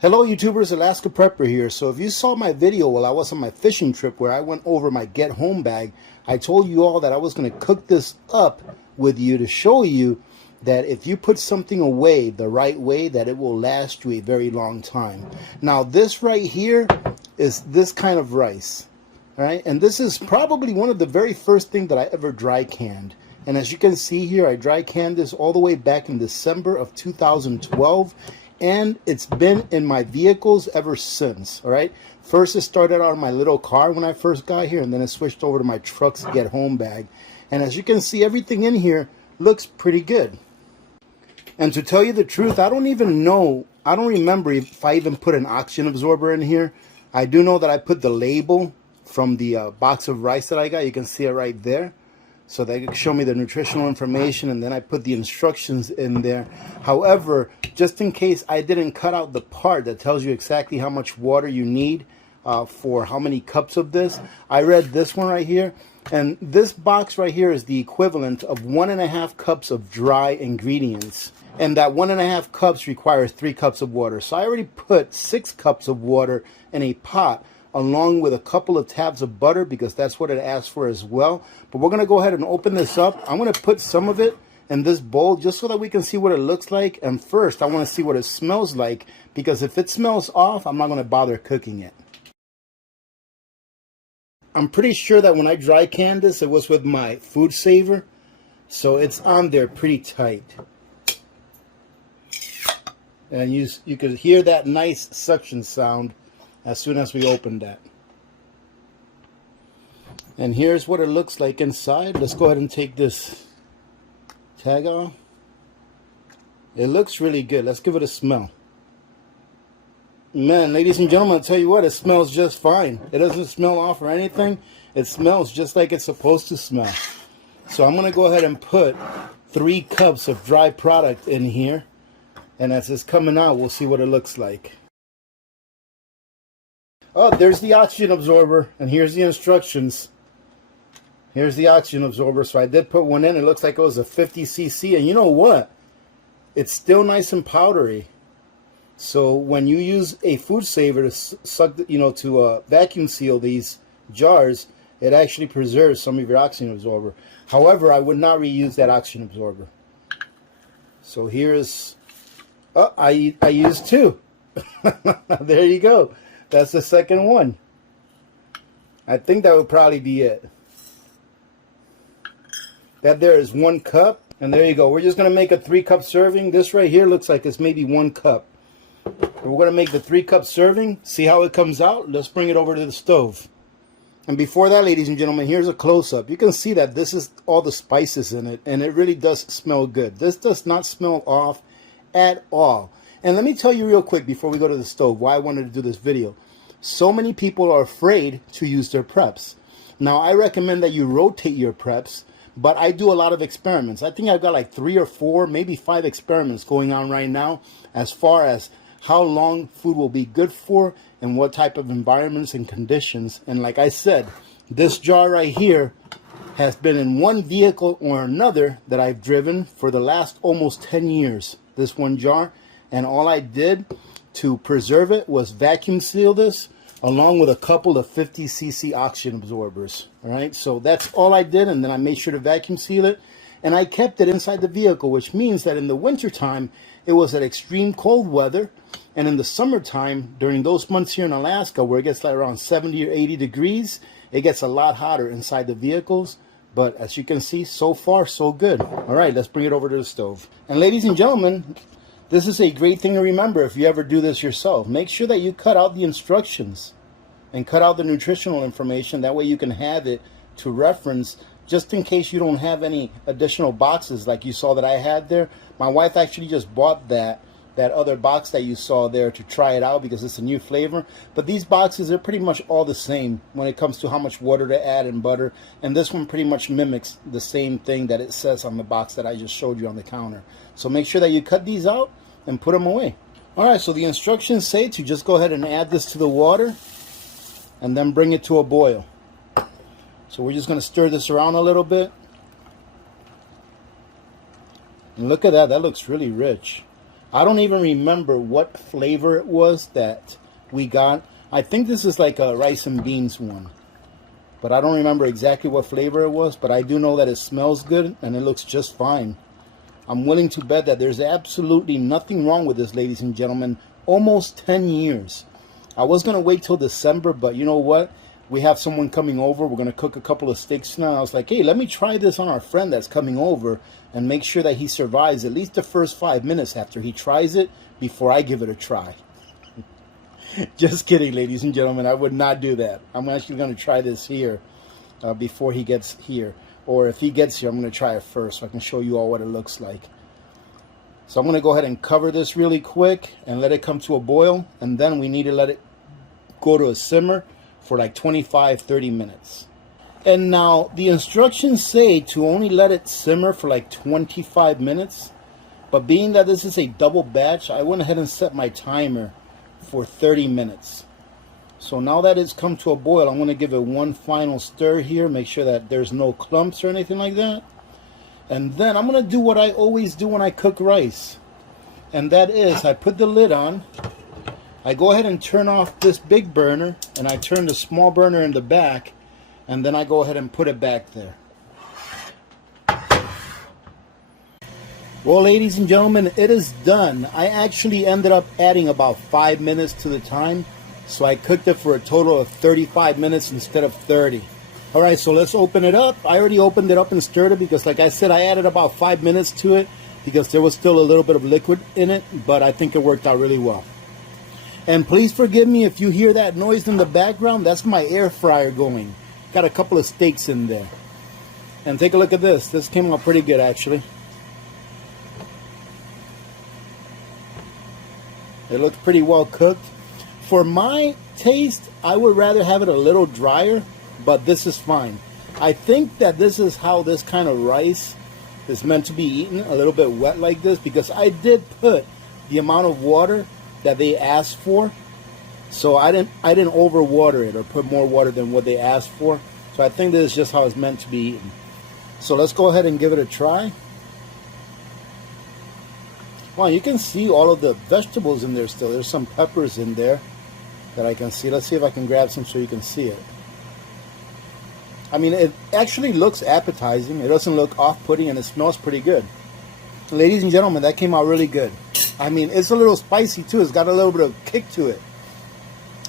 Hello YouTubers, Alaska Prepper here. So if you saw my video while I was on my fishing trip where I went over my get home bag, I told you all that I was going to cook this up with you to show you that if you put something away the right way, that it will last you a very long time. Now this right here is this kind of rice, all right? And this is probably one of the very first things that I ever dry canned. And as you can see here, I dry canned this all the way back in December of 2012. And it's been in my vehicles ever since, all right? First, it started out in my little car when I first got here, and then it switched over to my truck's get home bag. And as you can see, everything in here looks pretty good. And to tell you the truth, I don't remember if I even put an oxygen absorber in here. I do know that I put the label from the box of rice that I got. You can see it right there. So they could show me the nutritional information, and then I put the instructions in there. However, just in case I didn't cut out the part that tells you exactly how much water you need for how many cups of this, I read this one right here. And this box right here is the equivalent of 1.5 cups of dry ingredients. And that 1.5 cups requires 3 cups of water. So I already put 6 cups of water in a pot, along with a couple of tabs of butter, because that's what it asks for as well. But we're going to go ahead and open this up. I'm going to put some of it in this bowl just so that we can see what it looks like. And first, I want to see what it smells like, because if it smells off, I'm not going to bother cooking it. I'm pretty sure that when I dry canned this, it was with my food saver. So it's on there pretty tight. And you could hear that nice suction sound as soon as we open that. And here's what it looks like inside. Let's go ahead and take this tag off. It looks really good. Let's give it a smell. Man, ladies and gentlemen, I'll tell you what, it smells just fine. It doesn't smell off or anything. It smells just like it's supposed to smell. So I'm going to go ahead and put 3 cups of dry product in here. And as it's coming out, we'll see what it looks like. Oh, there's the oxygen absorber, and here's the instructions. Here's the oxygen absorber. So I did put one in. It looks like it was a 50 cc, and you know what? It's still nice and powdery. So when you use a food saver to suck, to vacuum seal these jars, it actually preserves some of your oxygen absorber. However, I would not reuse that oxygen absorber. So here's, I used 2. There you go. That's the second one. I think that would probably be it. That there is 1 cup. And there you go. We're just going to make a 3-cup serving. This right here looks like it's maybe 1 cup. We're going to make the 3-cup serving. See how it comes out? Let's bring it over to the stove. And before that, ladies and gentlemen, here's a close-up. You can see that this is all the spices in it. And it really does smell good. This does not smell off at all. And let me tell you real quick before we go to the stove why I wanted to do this video. So many people are afraid to use their preps. Now, I recommend that you rotate your preps, but I do a lot of experiments. I think I've got like 3 or 4, maybe 5 experiments going on right now as far as how long food will be good for and what type of environments and conditions. And like I said, this jar right here has been in one vehicle or another that I've driven for the last almost 10 years. This one jar. And all I did to preserve it was vacuum seal this along with a couple of 50 cc oxygen absorbers. All right, so that's all I did, and then I made sure to vacuum seal it, and I kept it inside the vehicle, which means that in the wintertime it was at extreme cold weather, and in the summertime during those months here in Alaska where it gets like around 70 or 80 degrees, it gets a lot hotter inside the vehicles. But as you can see, so far so good. All right, let's bring it over to the stove. And ladies and gentlemen, this is a great thing to remember if you ever do this yourself. Make sure that you cut out the instructions and cut out the nutritional information. That way you can have it to reference just in case you don't have any additional boxes like you saw that I had there. My wife actually just bought that other box that you saw there to try it out because it's a new flavor. But these boxes are pretty much all the same when it comes to how much water to add and butter. And this one pretty much mimics the same thing that it says on the box that I just showed you on the counter. So make sure that you cut these out and put them away. Alright, so the instructions say to just go ahead and add this to the water and then bring it to a boil. So we're just going to stir this around a little bit. And look at that, that looks really rich. I don't even remember what flavor it was that we got. I think this is like a rice and beans one, but I don't remember exactly what flavor it was, but I do know that it smells good and it looks just fine. I'm willing to bet that there's absolutely nothing wrong with this, ladies and gentlemen. Almost 10 years. I was going to wait till December, but you know what? We have someone coming over. We're going to cook a couple of steaks now. I was like, hey, let me try this on our friend that's coming over and make sure that he survives at least the first 5 minutes after he tries it before I give it a try. Just kidding, ladies and gentlemen. I would not do that. I'm actually going to try this here before he gets here. Or if he gets here, I'm going to try it first so I can show you all what it looks like. So I'm going to go ahead and cover this really quick and let it come to a boil. And then we need to let it go to a simmer for like 25-30 minutes. And now the instructions say to only let it simmer for like 25 minutes. But being that this is a double batch, I went ahead and set my timer for 30 minutes. So now that it's come to a boil, I'm going to give it one final stir here. Make sure that there's no clumps or anything like that. And then I'm going to do what I always do when I cook rice. And that is, I put the lid on. I go ahead and turn off this big burner. And I turn the small burner in the back. And then I go ahead and put it back there. Well, ladies and gentlemen, it is done. I actually ended up adding about 5 minutes to the time. So I cooked it for a total of 35 minutes instead of 30. All right, so let's open it up. I already opened it up and stirred it because, like I said, I added about 5 minutes to it because there was still a little bit of liquid in it, but I think it worked out really well. And please forgive me if you hear that noise in the background. That's my air fryer going. Got a couple of steaks in there. And take a look at this. This came out pretty good, actually. It looks pretty well cooked. For my taste, I would rather have it a little drier, but this is fine. I think that this is how this kind of rice is meant to be eaten, a little bit wet like this, because I did put the amount of water that they asked for. So I didn't overwater it or put more water than what they asked for. So I think this is just how it's meant to be eaten. So let's go ahead and give it a try. Wow, you can see all of the vegetables in there still. There's some peppers in there that I can see. Let's see if I can grab some so you can see it. I mean, it actually looks appetizing. It doesn't look off-putting, and it smells pretty good. Ladies and gentlemen, that came out really good. I mean, it's a little spicy too. It's got a little bit of kick to it.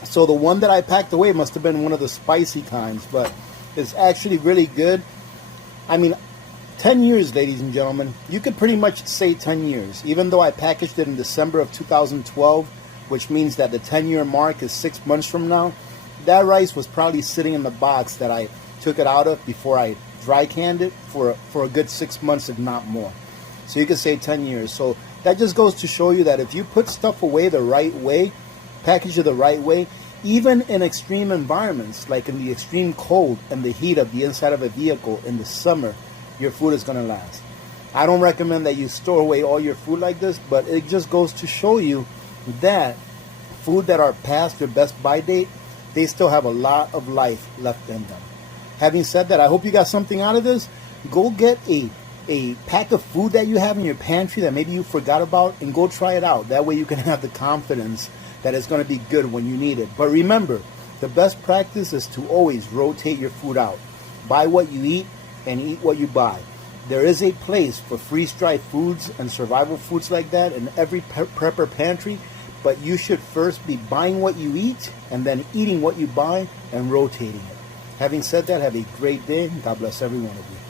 So the one that I packed away must have been one of the spicy kinds, but it's actually really good. I mean, 10 years, ladies and gentlemen. You could pretty much say 10 years. Even though I packaged it in December of 2012, which means that the 10-year mark is 6 months from now, that rice was probably sitting in the box that I took it out of before I dry canned it for a good 6 months, if not more. So you could say 10 years. So that just goes to show you that if you put stuff away the right way, package it the right way, even in extreme environments, like in the extreme cold and the heat of the inside of a vehicle in the summer, your food is going to last. I don't recommend that you store away all your food like this, but it just goes to show you that food that are past their best buy date, they still have a lot of life left in them. Having said that, I hope you got something out of this. Go get a pack of food that you have in your pantry that maybe you forgot about, and go try it out. That way you can have the confidence that it's going to be good when you need it. But remember, the best practice is to always rotate your food out. Buy what you eat and eat what you buy. There is a place for freeze-dried foods and survival foods like that in every prepper pantry, but you should first be buying what you eat and then eating what you buy and rotating it. Having said that, have a great day. God bless every one of you.